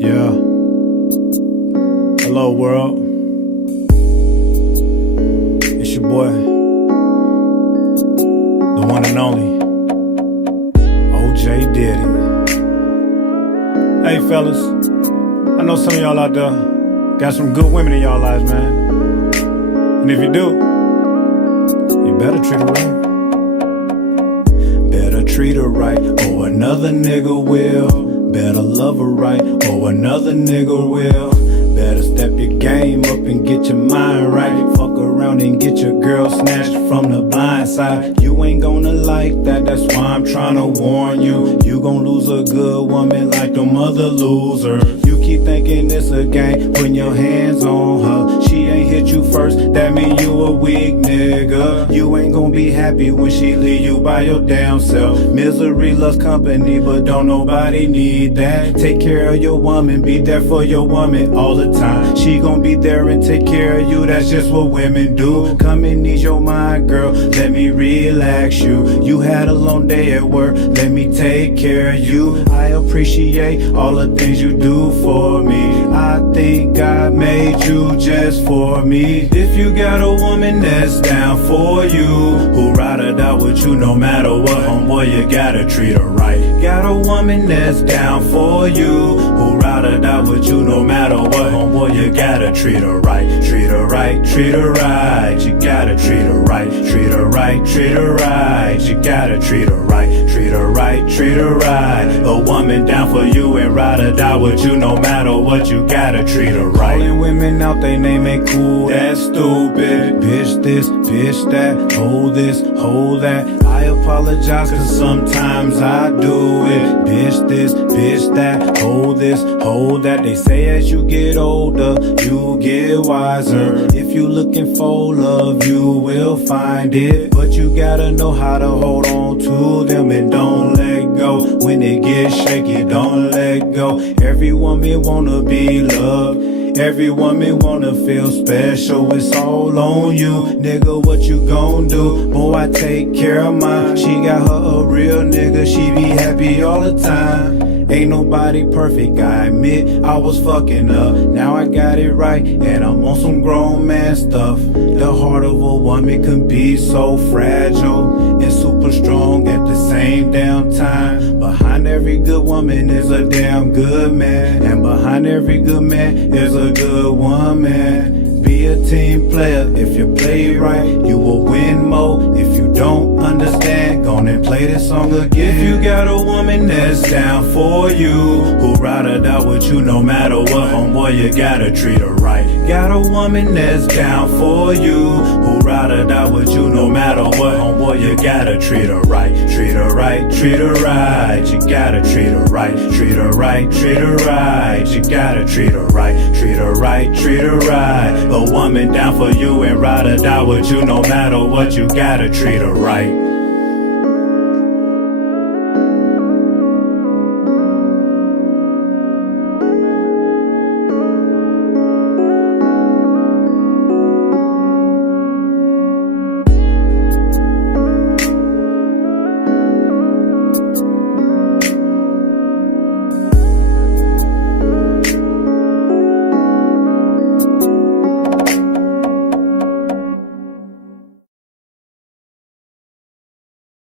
Yeah. Hello, world. It's your boy, the one and only OJ Diddy. Hey, fellas. I know some of y'all out there got some good women in y'all lives, man. And if you do, you better treat her right. Better treat her right, or another nigga will. Better love her right, or another nigga will. Better step your game up and get your mind right. Fuck around and get your girl snatched from the blind side. You ain't gonna like that, that's why I'm tryna warn you. You gon' lose a good woman like them other losers. You keep thinking it's a game, putting your hands on her. She ain't hit you first, that mean you a weak nigga. You ain't gon' be happy when she leave you by your damn self. Misery loves company, but don't nobody need that. Take care of your woman, be there for your woman all the time. She gon' be there and take care of you, that's just what women do. Come and ease your mind, girl, let me relax you. You had a long day at work, let me take care of you. I appreciate all the things you do for me. I think God made you just for me. If you got a woman that's down for you, who ride or die with you no matter what, homeboy, you gotta treat her right. Got a woman that's down for you, who ride or die with you no matter what, homeboy, you gotta treat her right. Treat her right, treat her right. You gotta treat her right. Treat her right, treat her right. You gotta treat her right. Treat her right, treat her right. A woman down for you and ride or die with you no matter what, you gotta treat her right. Calling women out they name ain't cool, that's stupid. Bitch this, bitch that, hold this, hold that. I apologize cause sometimes I do it. Bitch this, bitch that, hold this, hold that. They say as you get older, you get wiser. If you looking for love, you will find it. But you gotta know how to hold on to them and don't let go. When it gets shaky, don't let go. Every woman wanna be loved. Every woman wanna feel special, it's all on you. Nigga, what you gon' do? Boy, I take care of mine. She got her a real nigga, she be happy all the time. Ain't nobody perfect, I admit I was fucking up. Now I got it right, and I'm on some grown man stuff. The heart of a woman can be so fragile and super strong at the same damn time. Behind every good woman is a damn good man, and behind every good man is a good woman. Be a team player, if you play right, you will win more. If you don't understand, go on and play this song again. If you got a woman that's down for you, who ride or die with you no matter what, homeboy, you gotta treat her right. Got a woman that's down for you, who ride or die with you no matter what, homeboy, you gotta treat her right. Treat her right, treat her right. You gotta treat her right. Treat her right, treat her right. You gotta treat her right. Treat her right, treat her right. A woman down for you and ride or die with you no matter what, you gotta treat her right.